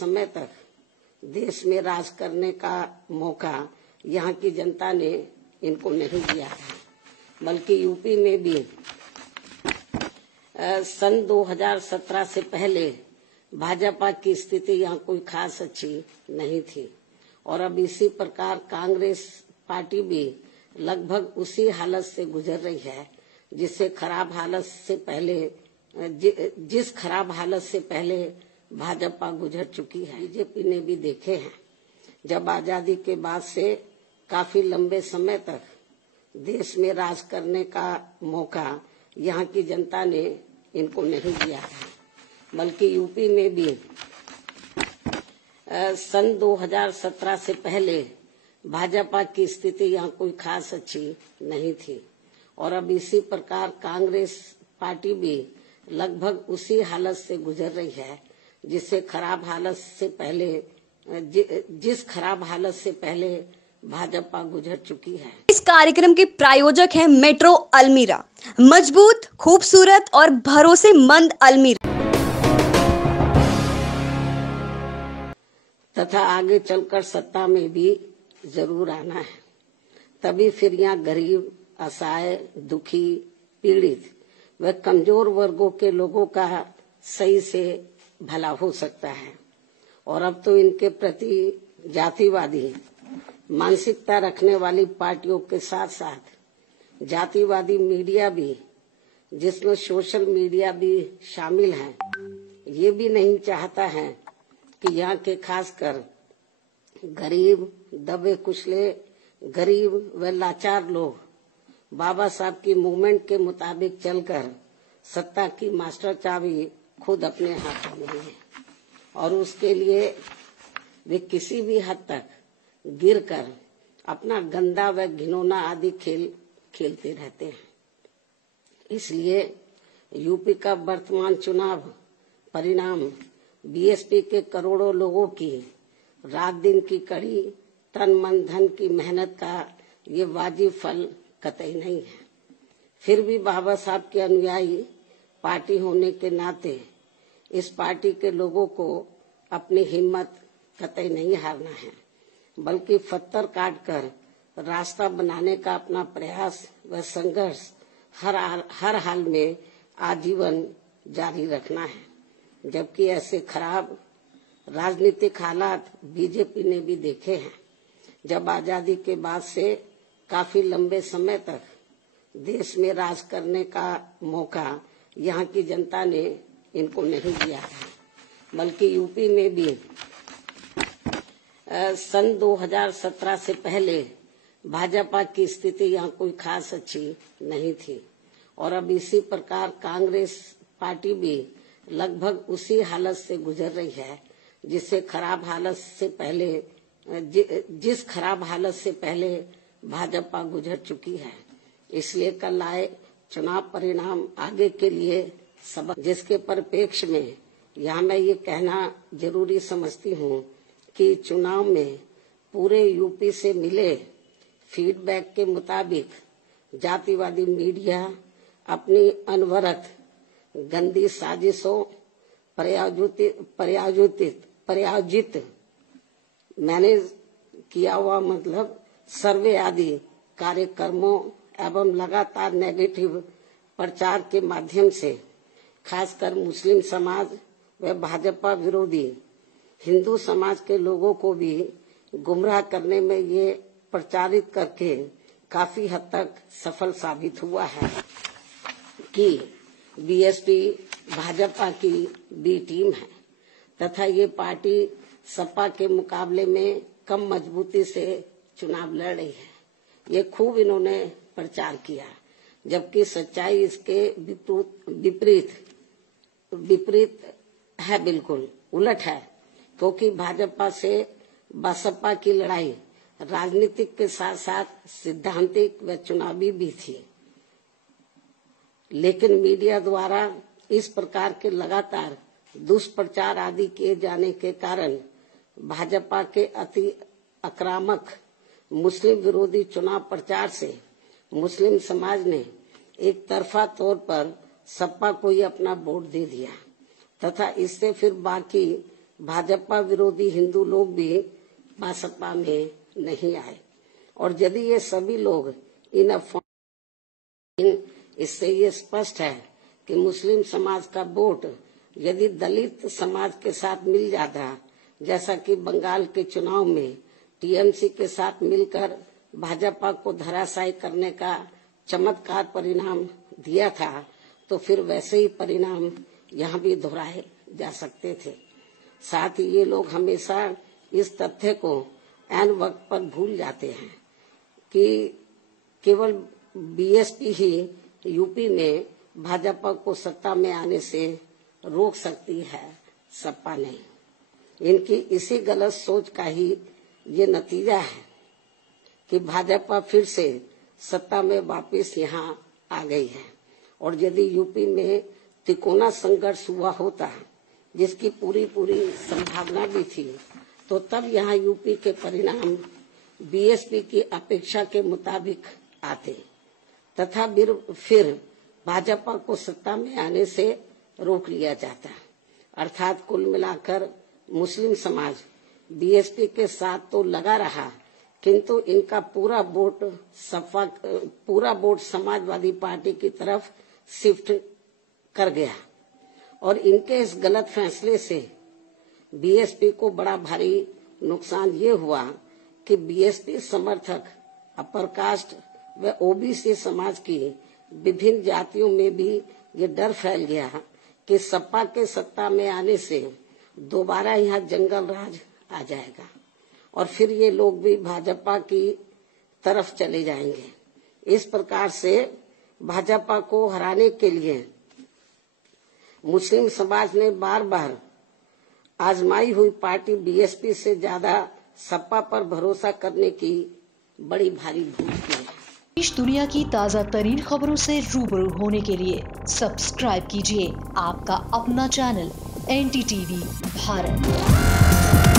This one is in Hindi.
समय तक देश में राज करने का मौका यहाँ की जनता ने इनको नहीं दिया है, बल्कि यूपी में भी सन 2017 से पहले भाजपा की स्थिति यहाँ कोई खास अच्छी नहीं थी और अब इसी प्रकार कांग्रेस पार्टी भी लगभग उसी हालत से गुजर रही है जिस खराब हालत से पहले भाजपा गुजर चुकी है। बीजेपी ने भी देखे हैं, जब आजादी के बाद से काफी लंबे समय तक देश में राज करने का मौका यहाँ की जनता ने इनको नहीं दिया है, बल्कि यूपी में भी सन 2017 से पहले भाजपा की स्थिति यहाँ कोई खास अच्छी नहीं थी और अब इसी प्रकार कांग्रेस पार्टी भी लगभग उसी हालत से गुजर रही है जिस खराब हालत से पहले भाजपा गुजर चुकी है। इस कार्यक्रम के प्रायोजक हैं मेट्रो अलमीरा, मजबूत, खूबसूरत और भरोसेमंद अलमीरा, तथा आगे चलकर सत्ता में भी जरूर आना है। तभी फिर यहाँ गरीब, असहाय, दुखी, पीड़ित व कमजोर वर्गों के लोगों का सही से भला हो सकता है। और अब तो इनके प्रति जातिवादी मानसिकता रखने वाली पार्टियों के साथ साथ जातिवादी मीडिया भी, जिसमें सोशल मीडिया भी शामिल है, ये भी नहीं चाहता है कि यहाँ के खासकर गरीब, दबे कुचले, गरीब व लाचार लोग बाबा साहब की मूवमेंट के मुताबिक चलकर सत्ता की मास्टर चाबी खुद अपने हाथों में है और उसके लिए वे किसी भी हद तक गिरकर अपना गंदा व घिनौना आदि खेल खेलते रहते हैं। इसलिए यूपी का वर्तमान चुनाव परिणाम बीएसपी के करोड़ों लोगों की रात दिन की कड़ी तन मन धन की मेहनत का ये वाजिब फल कतई नहीं है। फिर भी बाबा साहब के अनुयायी पार्टी होने के नाते इस पार्टी के लोगों को अपनी हिम्मत कतई नहीं हारना है, बल्कि पत्थर काट कर रास्ता बनाने का अपना प्रयास व संघर्ष हर हाल में आजीवन जारी रखना है। जबकि ऐसे खराब राजनीतिक हालात बीजेपी ने भी देखे हैं, जब आजादी के बाद से काफी लंबे समय तक देश में राज करने का मौका यहाँ की जनता ने इनको नहीं दिया है, बल्कि यूपी में भी सन 2017 से पहले भाजपा की स्थिति यहाँ कोई खास अच्छी नहीं थी और अब इसी प्रकार कांग्रेस पार्टी भी लगभग उसी हालत से गुजर रही है जिस खराब हालत से पहले भाजपा गुजर चुकी है। इसलिए कल आए चुनाव परिणाम आगे के लिए सबक, जिसके परिप्रेक्ष्य में यहाँ मैं ये कहना जरूरी समझती हूँ कि चुनाव में पूरे यूपी से मिले फीडबैक के मुताबिक जातिवादी मीडिया अपनी अनवरत गंदी साजिशों प्रायोजित मैनेज किया हुआ सर्वे आदि कार्यक्रमों एवं लगातार नेगेटिव प्रचार के माध्यम से खासकर मुस्लिम समाज व भाजपा विरोधी हिंदू समाज के लोगों को भी गुमराह करने में ये प्रचारित करके काफी हद तक सफल साबित हुआ है कि बीएसपी भाजपा की बी टीम है तथा ये पार्टी सपा के मुकाबले में कम मजबूती से चुनाव लड़ रही है। ये खूब इन्होंने प्रचार किया, जबकि सच्चाई इसके विपरीत है, बिल्कुल उलट है, क्योंकि भाजपा से बसपा की लड़ाई राजनीतिक के साथ साथ सिद्धांतिक व चुनावी भी थी। लेकिन मीडिया द्वारा इस प्रकार के लगातार दुष्प्रचार आदि किए जाने के कारण भाजपा के अति आक्रामक मुस्लिम विरोधी चुनाव प्रचार से मुस्लिम समाज ने एक तरफा तौर पर सपा को ही अपना वोट दे दिया तथा इससे फिर बाकी भाजपा विरोधी हिंदू लोग भी बसपा में नहीं आए। और यदि ये सभी लोग इन अफवाहों, इससे ये स्पष्ट है कि मुस्लिम समाज का वोट यदि दलित समाज के साथ मिल जाता, जैसा कि बंगाल के चुनाव में टीएमसी के साथ मिलकर भाजपा को धराशायी करने का चमत्कार परिणाम दिया था, तो फिर वैसे ही परिणाम यहाँ भी दोहराए जा सकते थे। साथ ही ये लोग हमेशा इस तथ्य को ऐन वक्त पर भूल जाते हैं कि केवल बीएसपी ही यूपी में भाजपा को सत्ता में आने से रोक सकती है, सपा नहीं। इनकी इसी गलत सोच का ही ये नतीजा है कि भाजपा फिर से सत्ता में वापस यहाँ आ गई है। और यदि यूपी में तिकोना संघर्ष हुआ होता, जिसकी पूरी संभावना भी थी, तो तब यहाँ यूपी के परिणाम बीएसपी की अपेक्षा के मुताबिक आते तथा फिर भाजपा को सत्ता में आने से रोक लिया जाता। अर्थात कुल मिलाकर मुस्लिम समाज बीएसपी के साथ तो लगा रहा, किंतु इनका पूरा वोट समाजवादी पार्टी की तरफ शिफ्ट कर गया। और इनके इस गलत फैसले से बीएसपी को बड़ा भारी नुकसान ये हुआ कि बीएसपी समर्थक अपर कास्ट व ओबीसी समाज की विभिन्न जातियों में भी ये डर फैल गया कि सपा के सत्ता में आने से दोबारा यहाँ जंगल राज आ जाएगा और फिर ये लोग भी भाजपा की तरफ चले जाएंगे। इस प्रकार से भाजपा को हराने के लिए मुस्लिम समाज ने बार बार आजमाई हुई पार्टी बीएसपी से ज्यादा सपा पर भरोसा करने की बड़ी भारी भूल की है। देश दुनिया की ताज़ा तरीन खबरों से रूबरू होने के लिए सब्सक्राइब कीजिए आपका अपना चैनल NDTV भारत।